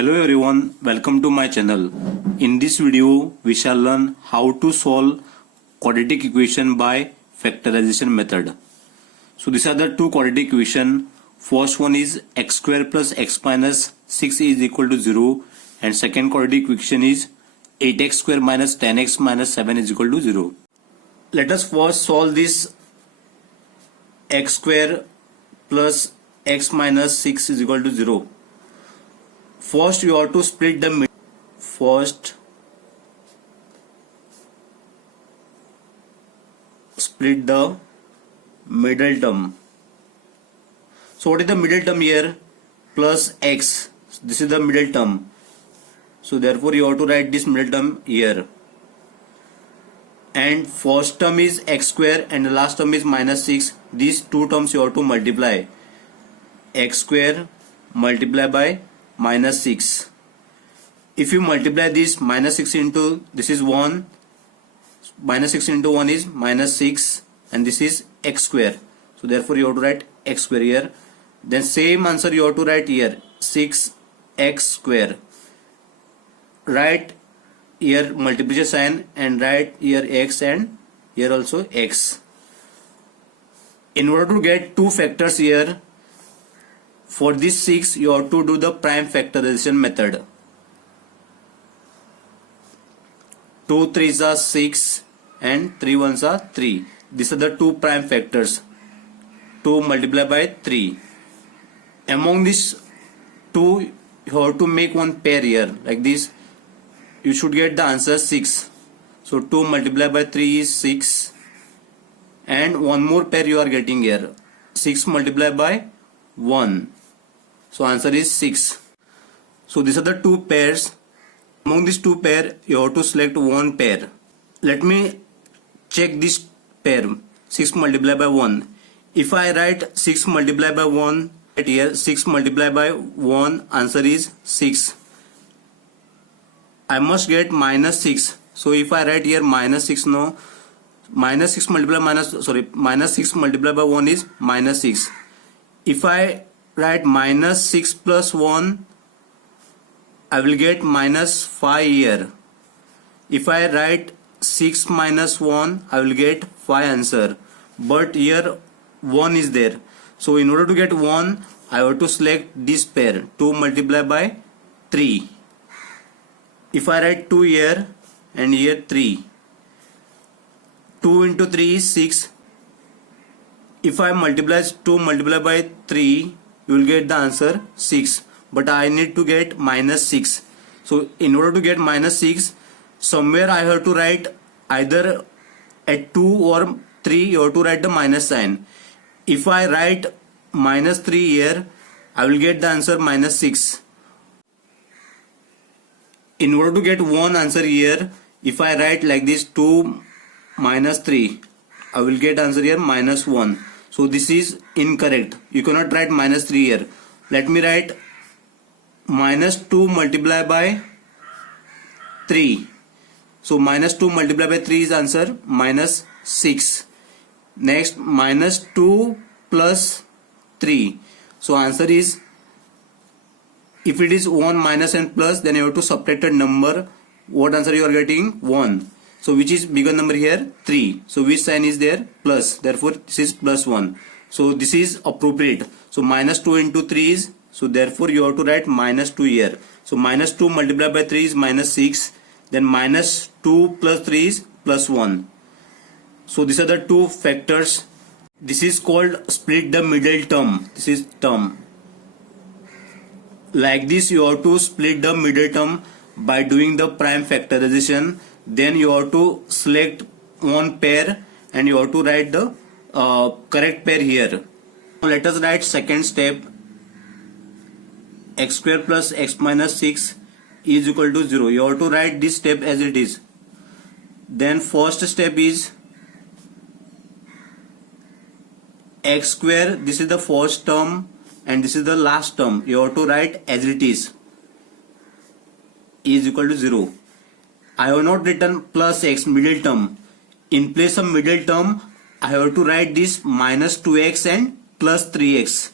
Hello everyone, welcome to my channel. In this video, we shall learn how to solve quadratic equation by factorization method. So these are the two quadratic equation. First one is x square plus x minus 6 is equal to 0, and second quadratic equation is 8x square minus 10x minus 7 is equal to 0. Let us first solve this x square plus x minus 6 is equal to 0. First you have to split the middle. First split the middle term. So what is the middle term here? Plus x. This is the middle term. So therefore you have to write this middle term here. And first term is x square and the last term is minus 6. These two terms you have to multiply. X square multiply by minus 6. If you multiply this minus 6 into this is 1, minus 6 into 1 is minus 6, and this is x square. So therefore you have to write x square here. Then same answer you have to write here, 6x square. Write here multiplication sign and write here x and here also x. In order to get two factors here, for this 6 you have to do the prime factorization method. 2 3s are 6 and 3 1s are 3. These are the two prime factors. 2 multiplied by 3. Among these two you have to make one pair here like this. You should get the answer 6. So 2 multiplied by 3 is 6, and one more pair you are getting here, 6 multiplied by 1. So answer is 6. So these are the two pairs. Among these two pair you have to select one pair. Let me check this pair, 6 multiplied by 1. If I write 6 multiplied by 1 right here, 6 multiplied by 1, answer is 6. I must get minus 6. So if I write here minus 6 now, minus 6 multiplied minus 6 multiplied by 1 is minus 6. If I write minus 6 plus 1, I will get minus 5 here. If I write 6 minus 1, I will get 5 answer. But here 1 is there. So in order to get 1, I have to select this pair, 2 multiplied by 3. If I write 2 here and here 3, 2 into 3 is 6. If I multiply 2 multiplied by 3, you will get the answer 6. But I need to get minus 6. So in order to get minus 6, somewhere I have to write either at 2 or 3, you have to write the minus sign. If I write minus 3 here, I will get the answer minus 6. In order to get one answer here, if I write like this 2 minus 3, I will get answer here minus 1. So this is incorrect. You cannot write minus 3 here. Let me write minus 2 multiplied by 3. So minus 2 multiplied by 3 is answer minus 6. Next, minus 2 plus 3. So answer is, if it is 1 minus and plus, then you have to subtract a number. What answer you are getting? 1. So which is bigger number here? 3. So which sign is there? Plus. Therefore this is plus 1. So this is appropriate. So minus 2 into 3 is, so therefore you have to write minus 2 here. So minus 2 multiplied by 3 is minus 6. Then minus 2 plus 3 is plus 1. So these are the two factors. This is called split the middle term. This is term. Like this you have to split the middle term by doing the prime factorization. Then you have to select one pair and you have to write the correct pair here. Now let us write second step. X square plus x minus 6 is equal to 0. You have to write this step as it is. Then first step is x square. This is the first term and this is the last term. You have to write as it is equal to 0. I have not written plus x middle term. In place of middle term, I have to write this minus 2x and plus 3x.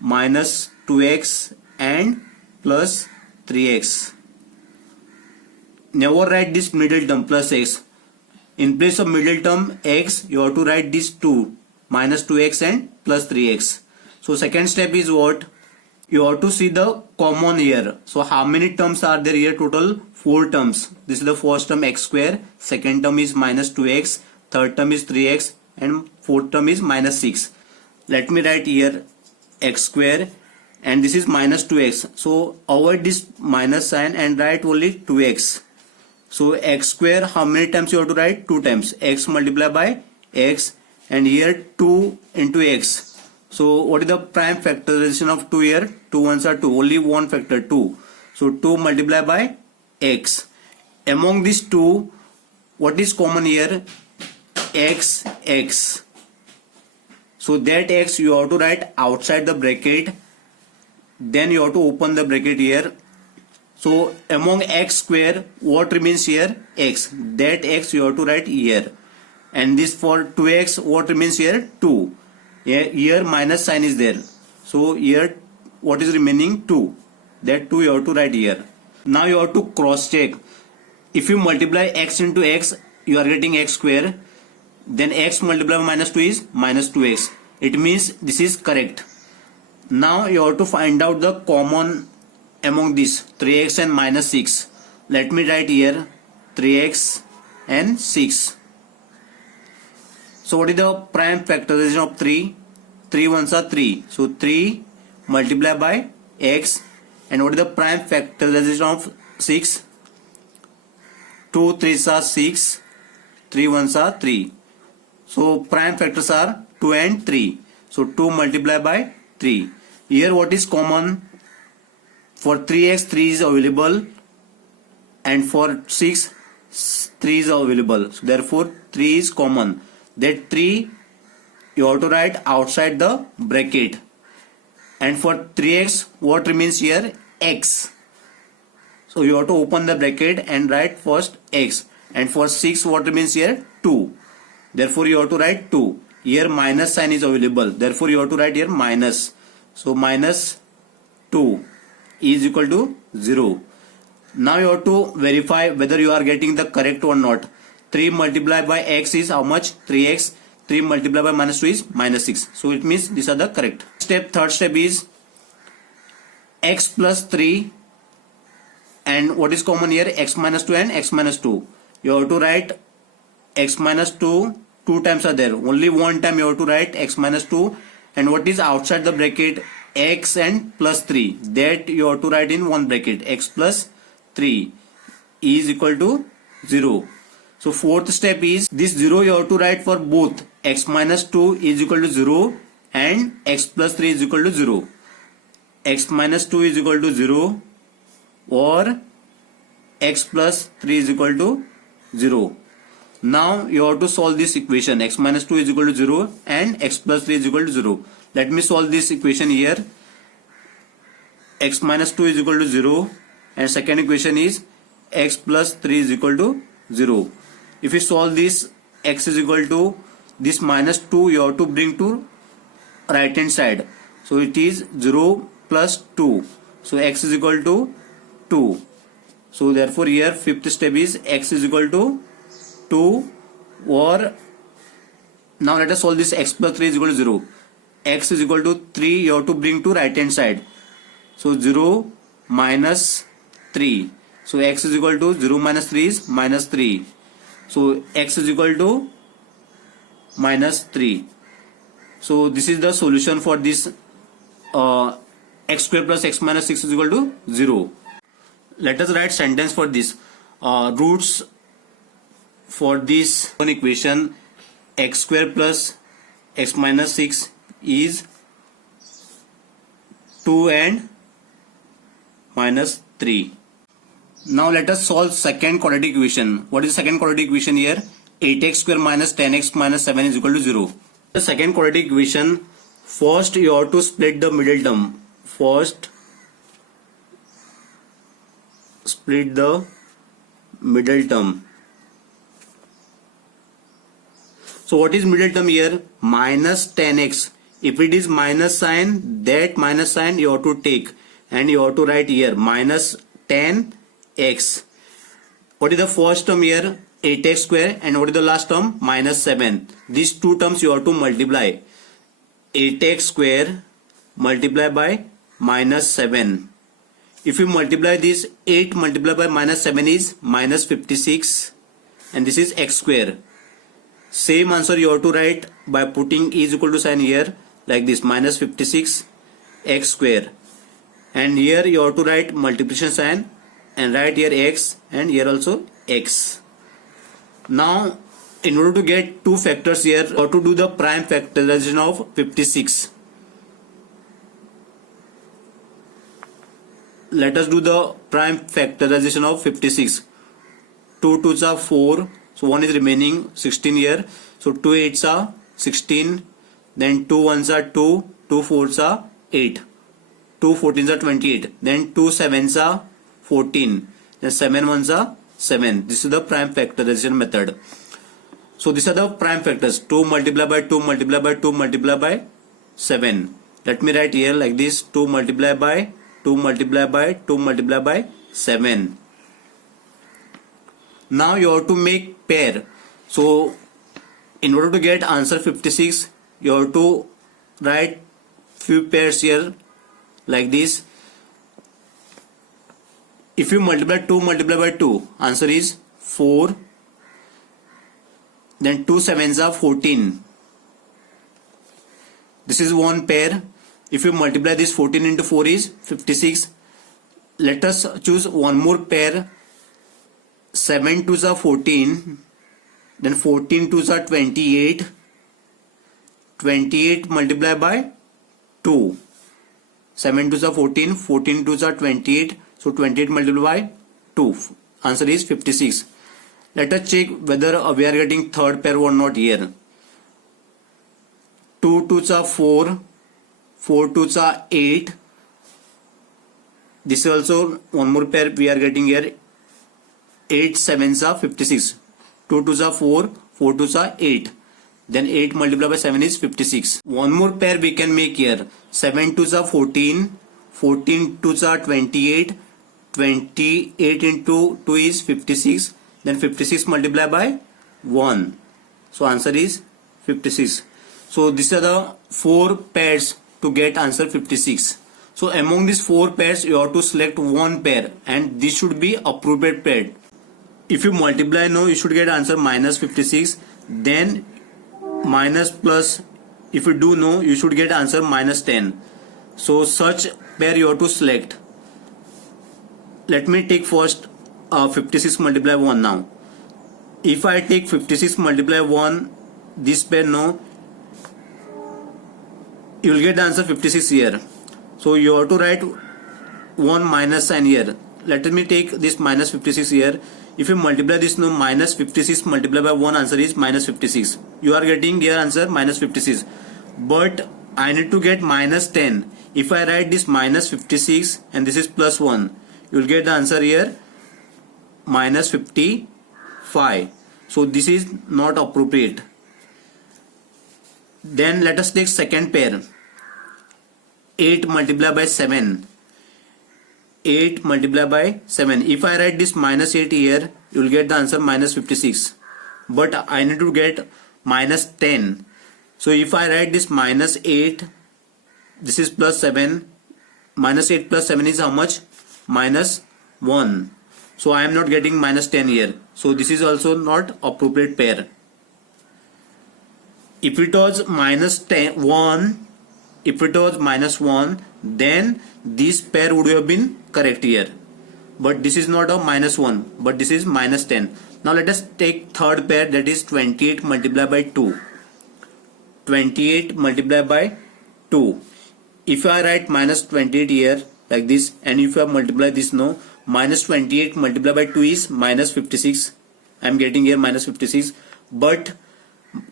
Minus 2x and plus 3x. Never write this middle term plus x. In place of middle term x, you have to write this 2, minus 2x and plus 3x. So second step is what? You have to see the common here. So how many terms are there here? Total 4 terms. This is the first term x square, second term is minus 2x, third term is 3x, and fourth term is minus 6. Let me write here x square, and this is minus 2x. So avoid this minus sign and write only 2x. So x square, how many times you have to write? 2 times. X multiplied by x, and here 2 into x. So what is the prime factorization of 2 here? 2 ones are 2. Only one factor, 2. So 2 multiplied by x. Among these 2, what is common here? X, x. So that x you have to write outside the bracket. Then you have to open the bracket here. So among x square, what remains here? X. That x you have to write here. And this for 2x, what remains here? 2. Here minus sign is there. So here what is remaining? 2. That 2 you have to write here. Now you have to cross check. If you multiply x into x, you are getting x square. Then x multiplied by minus 2 is minus 2x. It means this is correct. Now you have to find out the common among these 3x and minus 6. Let me write here 3x and 6. So what is the prime factorization of 3? 3 ones are 3. So 3 multiplied by x. And what is the prime factorization of 6? 2 3s are 6. 3 ones are 3. So prime factors are 2 and 3. So 2 multiplied by 3. Here what is common? For 3x 3 is available, and for 6 3 is available. So therefore 3 is common. That 3 you have to write outside the bracket. And for 3x what remains here? X. So you have to open the bracket and write first x. And for 6 what remains here? 2. Therefore you have to write 2. Here minus sign is available. Therefore you have to write here minus. So minus 2 is equal to 0. Now you have to verify whether you are getting the correct or not. 3 multiplied by x is how much? 3x. 3 multiplied by minus 2 is minus 6. So it means these are the correct. Third step is x plus 3. And what is common here? X minus 2 and x minus 2. You have to write x minus 2. 2 times are there. Only one time you have to write x minus 2. And what is outside the bracket? X and plus 3. That you have to write in one bracket. X plus 3 is equal to 0. So fourth step is this 0 you have to write for both. X minus 2 is equal to 0 and x plus 3 is equal to 0. X minus 2 is equal to 0 or x plus 3 is equal to 0. Now you have to solve this equation. X minus 2 is equal to 0 and x plus 3 is equal to 0. Let me solve this equation here. X minus 2 is equal to 0 and second equation is x plus 3 is equal to 0. If you solve this, x is equal to this minus 2 you have to bring to right hand side. So it is 0 plus 2. So x is equal to 2. So therefore here fifth step is x is equal to 2, or now let us solve this. X plus 3 is equal to 0. X is equal to 3 you have to bring to right hand side. So 0 minus 3. So x is equal to 0 minus 3 is minus 3. So x is equal to minus 3. So this is the solution for this x square plus x minus 6 is equal to 0. Let us write sentence for this. Roots for this one equation, x square plus x minus 6 is 2 and minus 3. Now let us solve second quadratic equation. What is second quadratic equation here? 8x square minus 10x minus 7 is equal to 0. The second quadratic equation, first you have to split the middle term. First split the middle term. So what is middle term here? Minus 10x. If it is minus sign, that minus sign you have to take and you have to write here minus 10x. What is the first term here? 8x square. And what is the last term? Minus 7. These two terms you have to multiply. 8x square multiplied by minus 7. If you multiply this, 8 multiplied by minus 7 is minus 56. And this is x square. Same answer you have to write by putting is equal to sign here like this, minus 56 x square. And here you have to write multiplication sign and write here x and here also x. Now in order to get two factors here, you have to do the prime factorization of 56. Let us do the prime factorization of 56. 2 2s are 4. So 1 is remaining, 16 here. So 2 8s are 16. Then 2 1s are 2. 2 4s are 8. 2 14s are 28. Then 2 7s are 14. Then 7 1s are 7. This is the prime factorization method. So these are the prime factors. 2 multiplied by 2 multiplied by 2 multiplied by 7. Let me write here like this. 2 multiplied by 2 multiplied by 2 multiplied by 7. Now you have to make pair. So in order to get answer 56, you have to write few pairs here like this. If you multiply 2 multiplied by 2, answer is 4. Then 2 7s are 14. This is one pair. If you multiply this, 14 into 4 is 56. Let us choose one more pair. 7 2s are 14. Then 14 2s are 28. 28 multiplied by 2. 7 2s are 14. 14 2s are 28. So 28 multiplied by 2. Answer is 56. Let us check whether we are getting third pair or not here. 2 2s are 4. 4 2s are 8. This is also one more pair we are getting here. 8 7s are 56. 2 2s are 4. 4 2s are 8. Then 8 multiplied by 7 is 56. One more pair we can make here. 7 2s are 14. 14 2s are 28. 28 into 2 is 56. Then 56 multiplied by 1. So answer is 56. So these are the 4 pairs to get answer 56. So among these 4 pairs you have to select one pair and this should be appropriate pair. If you multiply no, you should get answer minus 56. Then minus plus, if you do no, you should get answer minus 10. So such pair you have to select. Let me take first 56 multiply 1 now. If I take 56 multiply 1, this pair no, you will get the answer 56 here. So you have to write 1 minus sign here. Let me take this minus 56 here. If you multiply this no, minus 56 multiplied by 1, answer is minus 56. You are getting here answer minus 56. But I need to get minus 10. If I write this minus 56 and this is plus 1, you will get the answer here minus 55. So this is not appropriate. Then let us take second pair. 8 multiplied by 7. 8 multiplied by 7. If I write this minus 8 here, you will get the answer minus 56. But I need to get minus 10. So if I write this minus 8, this is plus 7. Minus 8 plus 7 is how much? Minus 1. So I am not getting minus 10 here. So this is also not appropriate pair. If it was minus 1, if it was minus 1, then this pair would have been correct here. But this is not a minus 1, but this is minus 10. Now let us take third pair, that is 28 multiplied by 2. 28 multiplied by 2. If I write minus 28 here like this, and if I multiply this no, minus 28 multiplied by 2 is minus 56. I am getting here minus 56. But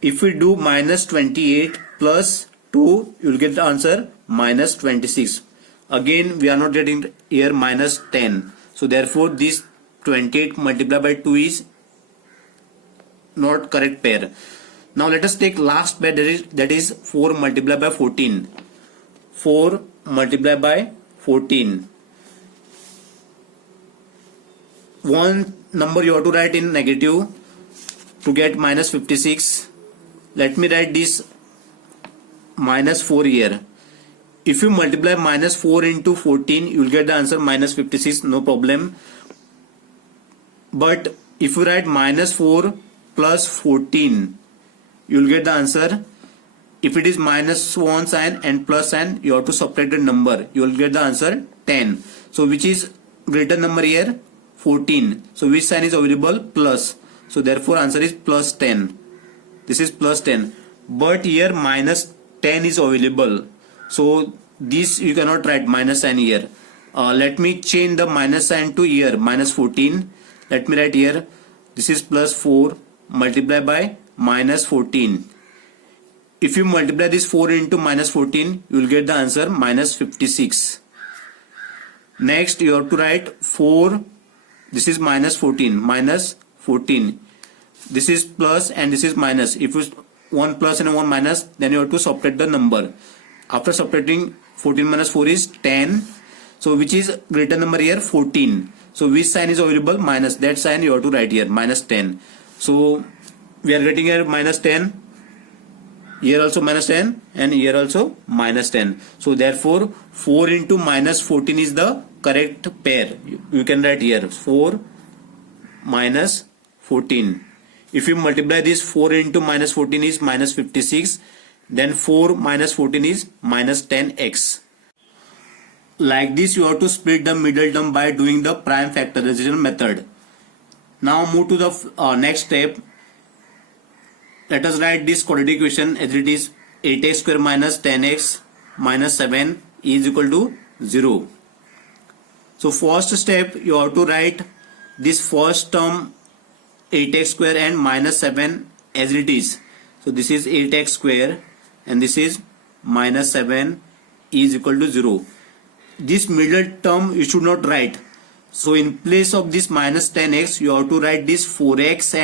if we do minus 28 plus 2, you will get the answer minus 26. Again we are not getting here minus 10. So therefore this 28 multiplied by 2 is not correct pair. Now let us take last pair, that is 4 multiplied by 14. 4 multiplied by 14. one number you have to write in negative to get minus 56. Let me write this minus 4 here. If you multiply minus 4 into 14, you will get the answer minus 56, no problem. But if you write minus 4 plus 14, you will get the answer. If it is minus 1 sign and plus sign, you have to subtract the number. You will get the answer 10. So which is greater number here? 14. So which sign is available? Plus. So therefore answer is plus 10. This is plus 10. But here minus 10 is available. So this you cannot write minus sign here. Let me change the minus sign to here, minus 14. Let me write here. This is plus 4 multiplied by minus 14. If you multiply this 4 into minus 14, you will get the answer minus 56. Next you have to write 4. This is minus 14. Minus 14. This is plus and this is minus. If you one plus and one minus, then you have to subtract the number. After subtracting 14 minus 4 is 10. So which is greater number here? 14. So which sign is available? Minus. That sign you have to write here, minus 10. So we are getting here minus 10. Here also minus 10 and here also minus 10. So therefore 4 into minus 14 is the correct pair. You can write here 4 minus 14. If you multiply this 4 into minus 14 is minus 56. Then 4 minus 14 is minus 10x. Like this you have to split the middle term by doing the prime factorization method. Now move to the next step. Let us write this quadratic equation as it is. 8x square minus 10x minus 7 is equal to 0. So first step you have to write this first term 8x square and minus 7 as it is. So this is 8x square and this is minus 7 is equal to 0. This middle term you should not write. So in place of this minus 10x you have to write this 4x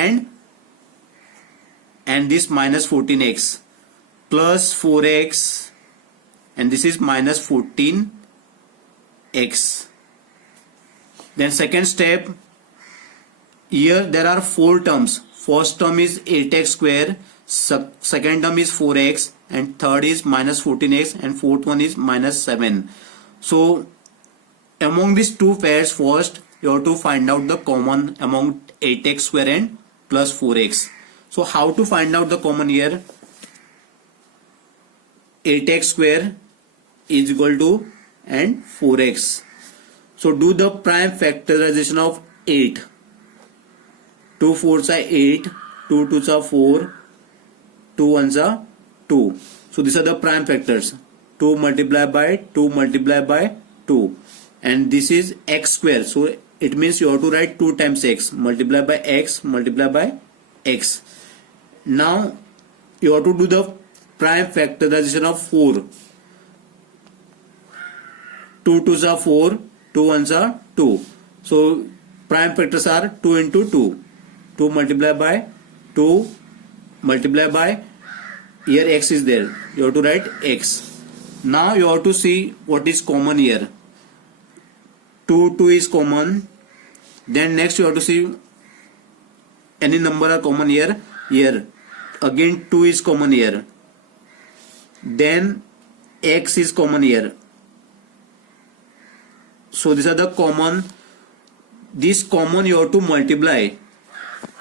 and this minus 14x plus 4x and this is minus 14x. Then second step, here there are 4 terms. First term is 8x square, second term is 4x and third is minus 14x and fourth one is minus 7. So among these two pairs, first you have to find out the common among 8x square and plus 4x. So how to find out the common here? 8x square is equal to and 4x. So do the prime factorization of 8. 2 4s are 8, 2 2s are 4, 2 1s are 2. So these are the prime factors. 2 multiplied by 2 multiplied by 2. And this is x square. So it means you have to write 2 times x. Multiplied by x multiplied by x. Now you have to do the prime factorization of 4. 2 2s are 4, 2 1s are 2. So prime factors are 2 into 2. 2 multiplied by 2 multiplied by, here x is there. You have to write x. Now you have to see what is common here. 2 2 is common. Then next you have to see any number are common here. Here again 2 is common here. Then x is common here. So these are the common. This common you have to multiply.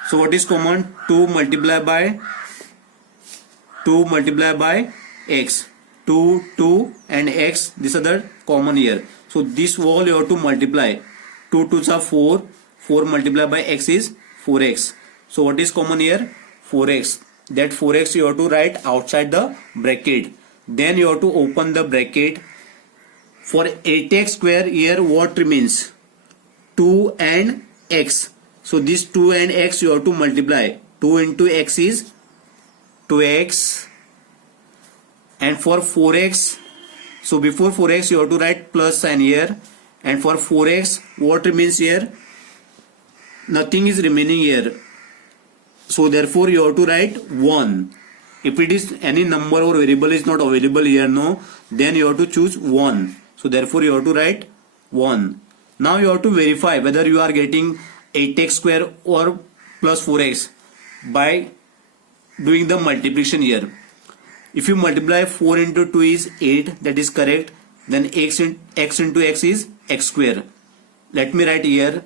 So what is common? 2 multiplied by 2 multiplied by x. 2 2 and x, these are the common here. So this whole you have to multiply. 2 2s are 4. 4 multiplied by x is 4x. So what is common here? 4x. That 4x you have to write outside the bracket. Then you have to open the bracket. For 8x square here what remains? 2 and x. So this 2 and x you have to multiply. 2 into x is 2x. And for 4x, so before 4x you have to write plus sign here. And for 4x what remains here? Nothing is remaining here. So therefore you have to write 1. If it is any number or variable is not available here, no, then you have to choose 1. So therefore you have to write 1. Now you have to verify whether you are getting 8x square or plus 4x by doing the multiplication here. If you multiply 4 into 2 is 8, that is correct. Then x into x is x square. Let me write here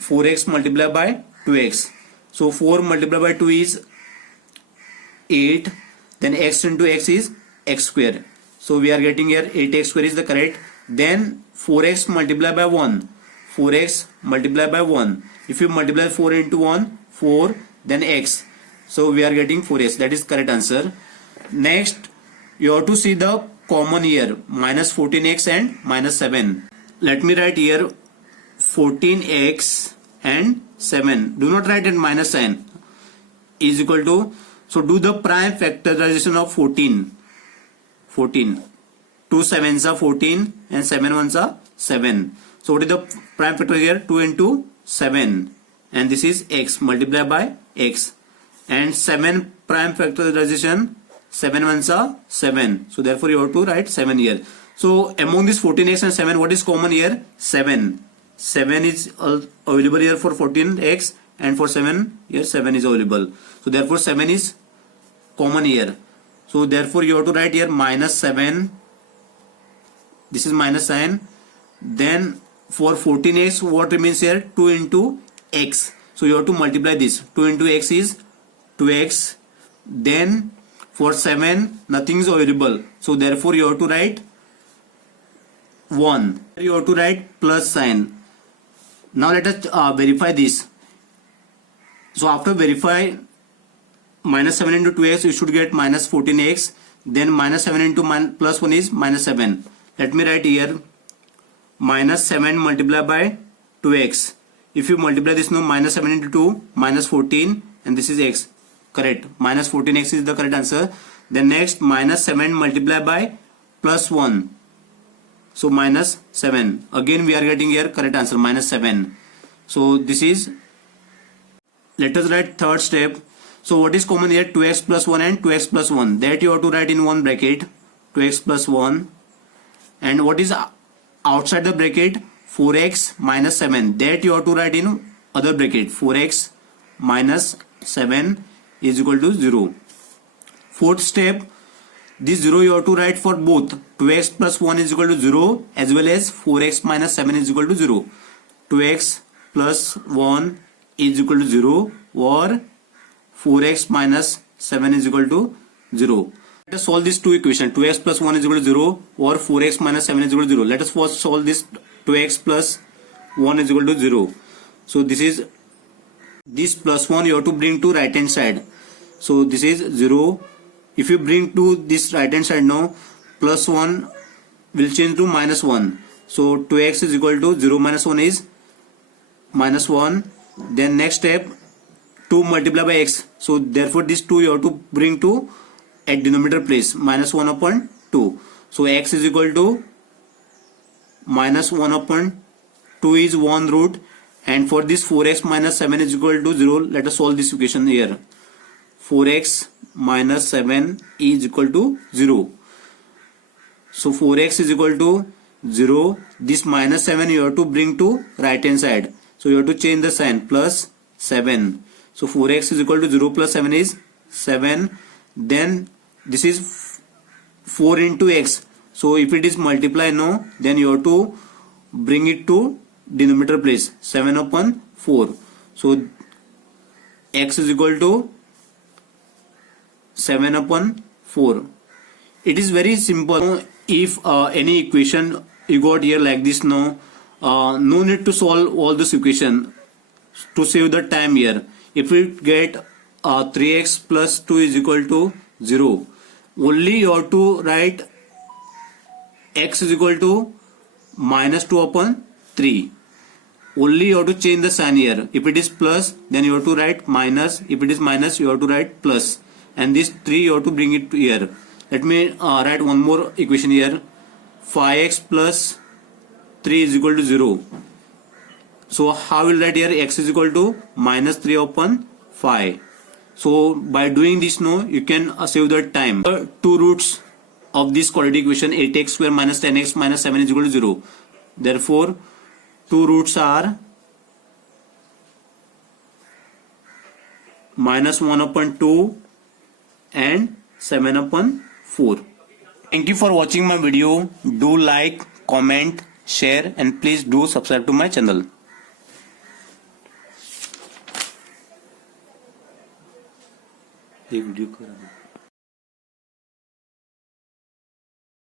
4x multiplied by 2x. So 4 multiplied by 2 is 8. Then x into x is x square. So we are getting here 8x square is the correct. Then 4x multiplied by 1. 4x multiplied by 1. If you multiply 4 into 1, 4, then x. So we are getting 4x. That is correct answer. Next, you have to see the common here. Minus 14x and minus 7. Let me write here 14x and 7. Do not write in minus sign. Is equal to. So do the prime factorization of 14. 14. 2 sevens are 14 and 7 ones are 7. So what is the prime factor here? 2 into 7. And this is x multiplied by x. And 7 prime factorization, 7 ones are 7. So therefore you have to write 7 here. So among this 14x and 7, what is common here? 7. 7 is available here for 14x, and for 7 here 7 is available. So therefore 7 is common here. So therefore you have to write here minus 7. This is minus sign. Then for 14x, what remains here? 2 into x. So you have to multiply this. 2 into x is 2x. Then for 7, nothing is available. So therefore you have to write 1. You have to write plus sign. Now let us verify this. So after verify minus 7 into 2x, you should get minus 14x. Then minus 7 into plus 1 is minus 7. Let me write here minus 7 multiplied by 2x. If you multiply this now, minus 7 into 2, minus 14, and this is x. Correct. Minus 14x is the correct answer. Then next, minus 7 multiplied by plus 1. So minus 7. Again we are getting here correct answer, minus 7. So this is, let us write third step. So what is common here? 2x plus 1 and 2x plus 1. That you have to write in one bracket. 2x plus 1. And what is outside the bracket? 4x minus 7. That you have to write in other bracket. 4x minus 7 is equal to 0. Fourth step, this 0 you have to write for both. 2x plus 1 is equal to 0 as well as 4x minus 7 is equal to 0. 2x plus 1 is equal to 0 or 4x minus 7 is equal to 0. Let us solve these two equations. 2x plus 1 is equal to 0 or 4x minus 7 is equal to 0. Let us first solve this 2x plus 1 is equal to 0. So this is, this plus 1 you have to bring to right hand side. So this is 0. If you bring to this right hand side now, plus 1 will change to minus 1. So 2x is equal to 0 minus 1 is minus 1. Then next step, 2 multiplied by x. So therefore this 2 you have to bring to at denominator place, minus 1 upon 2. So x is equal to minus 1 upon 2 is 1 root, and for this 4x minus 7 is equal to 0. Let us solve this equation here. 4x minus 7 is equal to 0. So 4x is equal to 0. This minus 7 you have to bring to right hand side. So you have to change the sign, plus 7. So 4x is equal to 0 plus 7 is 7. Then this is 4 into x. So if it is multiply now, then you have to bring it to denominator place, 7 upon 4. So x is equal to 7 upon 4. It is very simple. If any equation you got here like this now, no need to solve all this equation to save the time here. If we get 3x plus 2 is equal to 0, only you have to write x is equal to minus 2 upon 3. Only you have to change the sign here. If it is plus, then you have to write minus. If it is minus, you have to write plus. And this 3 you have to bring it to here. Let me write one more equation here. 5x plus 3 is equal to 0. So how will write here? X is equal to minus 3 upon 5. So by doing this now, you can save the time. Two roots of this quadratic equation, 8x square minus 10x minus 7 is equal to 0. Therefore, two roots are -1/2 and 7/4. Thank you for watching my video. Do like, comment, share and please do subscribe to my channel. ये video करा